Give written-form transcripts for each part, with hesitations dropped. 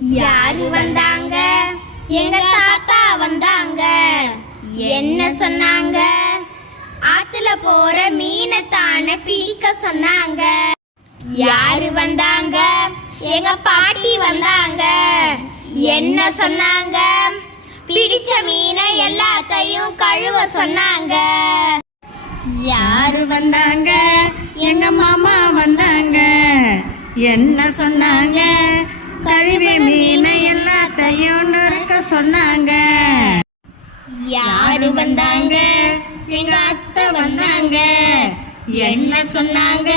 யாரு வந்தாங்க? எங்க தாத்தா வந்தாங்க. என்ன சொன்னாங்க? ஆத்துல போற மீனை தானே பிடிக்க சொன்னாங்க. யாரு வந்தாங்க? எங்க பாட்டி வந்தாங்க. என்ன சொன்னாங்க? பிடிச்ச மீனை எல்லாத்தையும் கழுவ சொன்னாங்க. யாரு வந்தாங்க? எங்க மாமா வந்தாங்க. என்ன சொன்னாங்க? கழுவி மீனை எல்லாத்தையும் நறுக்க சொன்னாங்க. யாரு வந்தாங்க? எங்க அத்தை வந்தாங்க. என்ன சொன்னாங்க?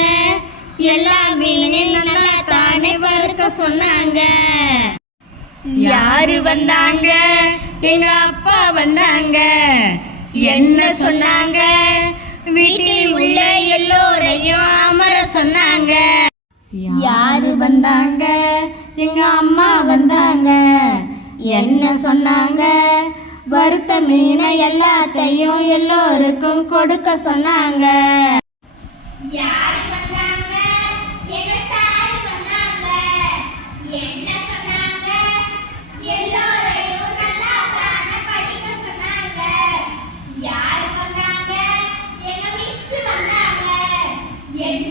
எல்லா மீனையும் நல்லா தானே வறுக்க சொன்னாங்க. யாரு வந்தாங்க? எங்க அப்பா வந்தாங்க. என்ன சொன்னாங்க? வீட்டில் உள்ள எல்லோரையும் அமர சொன்னாங்க. யாரு வந்தாங்க? எங்க அம்மா வந்தாங்க. என்ன சொன்னாங்க? வறுத்த மீனை எல்லாத்தையும் எல்லோருக்கும் கொடுக்க சொன்னாங்க. யாரு வந்தாங்க? எங்க சாரு வந்தாங்க. என்ன சொன்னாங்க? எல்லோரையும் நல்லா தானே படிக்க சொன்னாங்க. யாரு வந்தாங்க? எங்க மிஸ் வந்தாங்க. என்ன